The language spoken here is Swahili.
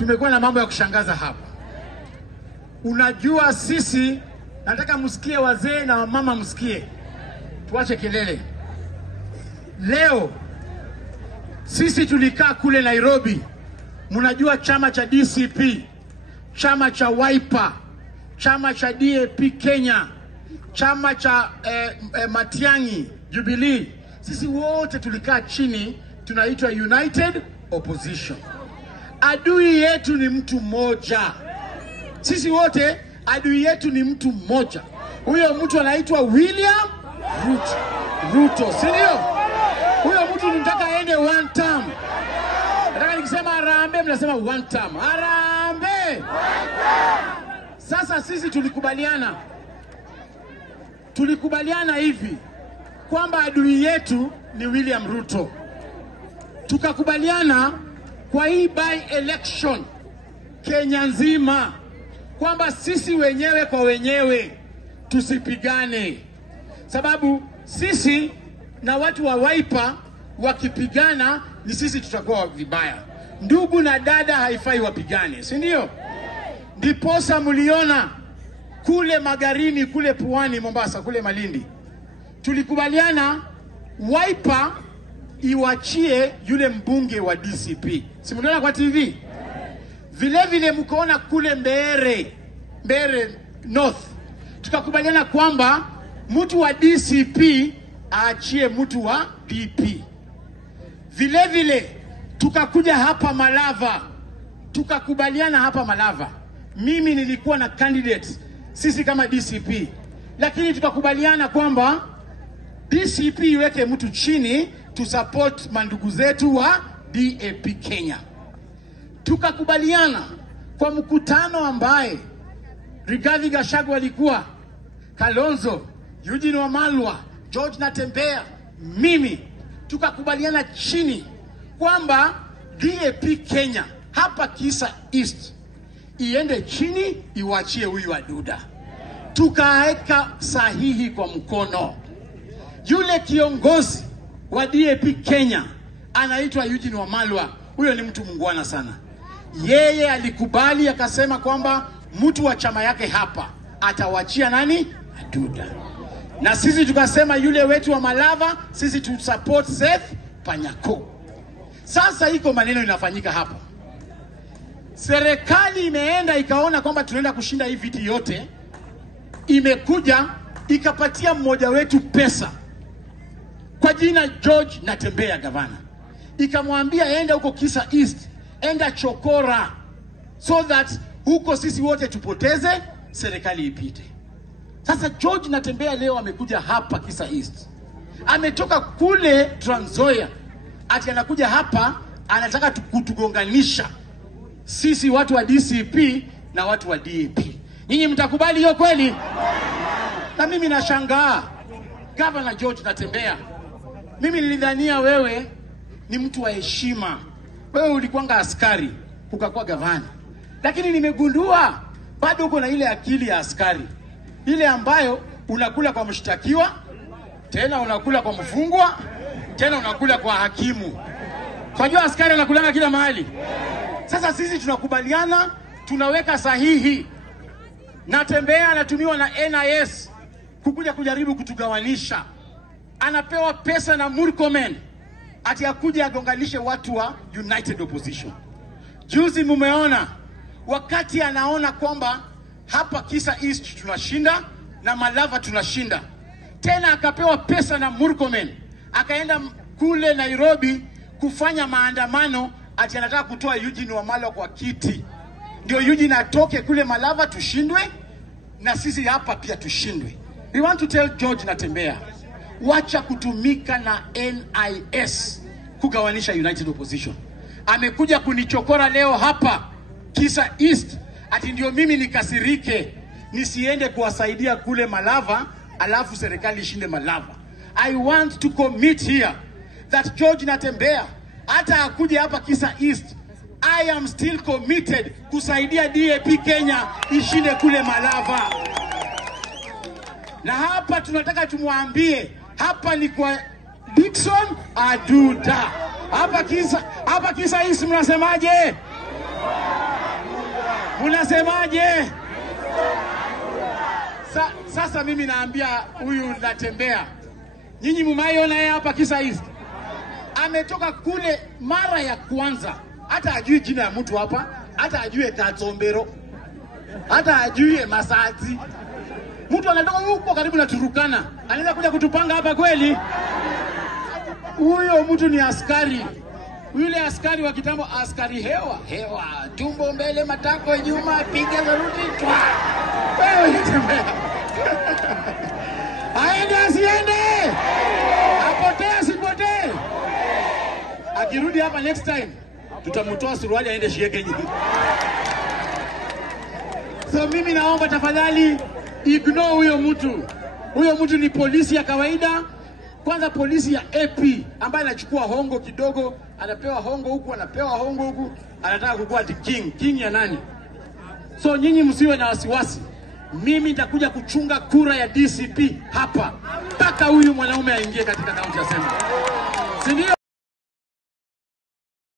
tumekuwa na mambo ya kushangaza hapa. Unajua sisi, nataka msikie wazee na wamama msikie. Tuache kelele. Leo sisi tulikaa kule Nairobi. Mnajua chama cha DCP, chama cha Wiper, chama cha DAP Kenya, chama cha Matiang'i, Jubilee. Sisi wote tulikaa chini, tunaitwa United Opposition. Adui yetu ni mtu mmoja. Sisi wote adui yetu ni mtu mmoja. Huyo mtu anaitwa William Ruto. Si ndio? Huyo mtu tunataka aende one term. Nataka nikisema Harambee mnasema one term. Harambee! Sasa sisi tulikubaliana hivi kwamba adui yetu ni William Ruto. Tukakubaliana kwa hii by election Kenya nzima kwamba sisi wenyewe kwa wenyewe tusipigane. Sababu sisi na watu wa Wiper wakipigana ni sisi tutakuwa vibaya. Ndugu na dada haifai wapigane, si ndio? Ndiposa mliona kule Magarini, kule Pwani, Mombasa, kule Malindi. Tulikubaliana Wiper iwachie yule mbunge wa DCP. Si mnaona kwa TV? Vile vile mkoona kule Mbeere North. Tukakubaliana kwamba mtu wa DCP aachie mtu wa DP. Vile vile tukakuja hapa Malava. Tukakubaliana hapa Malava. Mimi nilikuwa na candidate sisi kama DCP. Lakini tukakubaliana kwamba DCP iweke mtu chini to support mandugu zetu wa DAP Kenya. Tukakubaliana kwa mkutano ambaye Rigathi Gachagua alikuwa, Kalonzo, Eugene Wamalwa, George Natembeya, mimi, tukakubaliana chini kwamba DAP Kenya hapa Kisa East iende chini iwachie huyu Aduda. Tukaeka sahihi kwa mkono. Yule kiongozi wa DAP Kenya anaitwa Eugene Wamalwa. Huyo ni mtu mungwana sana. Yeye alikubali akasema kwamba mtu wa chama yake hapa atawachia nani? Aduda. Na sisi tukasema yule wetu wa Malava sisi tu support Seth Panyako. Sasa iko maneno inafanyika hapa. Serikali imeenda ikaona kwamba tunaenda kushinda hii viti yote. Imekuja ikapatia mmoja wetu pesa kwa jina George Natembeya, gavana. Ikamwambia enda huko Kisa East, enda chokora, so that huko sisi wote tupoteze, serikali ipite. Sasa George Natembeya leo amekuja hapa Kisa East. Ametoka kule Trans Nzoia, ati anakuja hapa anataka kutugonganisha sisi watu wa DCP na watu wa DAP. Nyinyi mtakubali hiyo kweli? Na mimi nashangaa, Governor George Natembeya, mimi nilidhania wewe ni mtu wa heshima. Wewe ulikuwanga askari, ukakuwa gavana. Lakini nimegundua bado uko na ile akili ya askari. Ile ambayo unakula kwa mshtakiwa, tena unakula kwa mfungwa, tena unakula kwa hakimu. Unajua askari anakulanga kila mahali. Sasa sisi tunakubaliana, tunaweka sahihi. Natembeya anatumiwa na NIS kukuja kujaribu kutugawanisha. Anapewa pesa na Murkomen ati akuje agonganishe watu wa United Opposition. Juzi mumeona wakati anaona kwamba hapa Kisa East tunashinda na Malava tunashinda, tena akapewa pesa na Murkomen akaenda kule Nairobi kufanya maandamano ati anataka kutoa Eugene Wamalwa kwa kiti. Ndio Eugene atoke kule Malava tushindwe na sisi hapa pia tushindwe. We want to tell George Natembeya, wacha kutumika na NIS kugawanisha United Opposition. Amekuja kunichokora leo hapa Kisa East ati ndio mimi nikasirike nisiende kuwasaidia kule Malava alafu serikali ishinde Malava. I want to commit here that George Natembeya hata akuje hapa Kisa East, I am still committed kusaidia DAP Kenya ishinde kule Malava. Na hapa tunataka tumwambie, hapa ni kwa Dickson Aduda. Hapa Kisa East mnasemaje? Unasemaje? Sasa mimi naambia huyu Natembeya, nyinyi mumaiona yeye hapa Kisa East. Ametoka kule mara ya kwanza, hata ajui jina ya mtu hapa, hata ajue Katsombero, hata ajue Masati. Mtu anatoka huko karibu na Turukana, anaweza kuja kutupanga hapa kweli? Huyo mtu ni askari. Yule askari wa kitambo, askari hewa, tumbo mbele, matako nyuma, piga saluti, twa. Wewe Natembeya. Aende asiende? Apotee asipotee? Akirudi hapa next time, tutamtoa suruali aende shieke nyingi. So mimi naomba tafadhali ignore huyo mtu. Huyo mtu ni polisi ya kawaida. Kwanza polisi ya AP ambaye anachukua hongo kidogo, anapewa hongo huku, anapewa hongo huku, anataka kukua ati king. King ya nani? So nyinyi msiwe na wasiwasi. Mimi nitakuja kuchunga kura ya DCP hapa mpaka huyu mwanaume aingie katika kaunti ya Sema. Si ndio?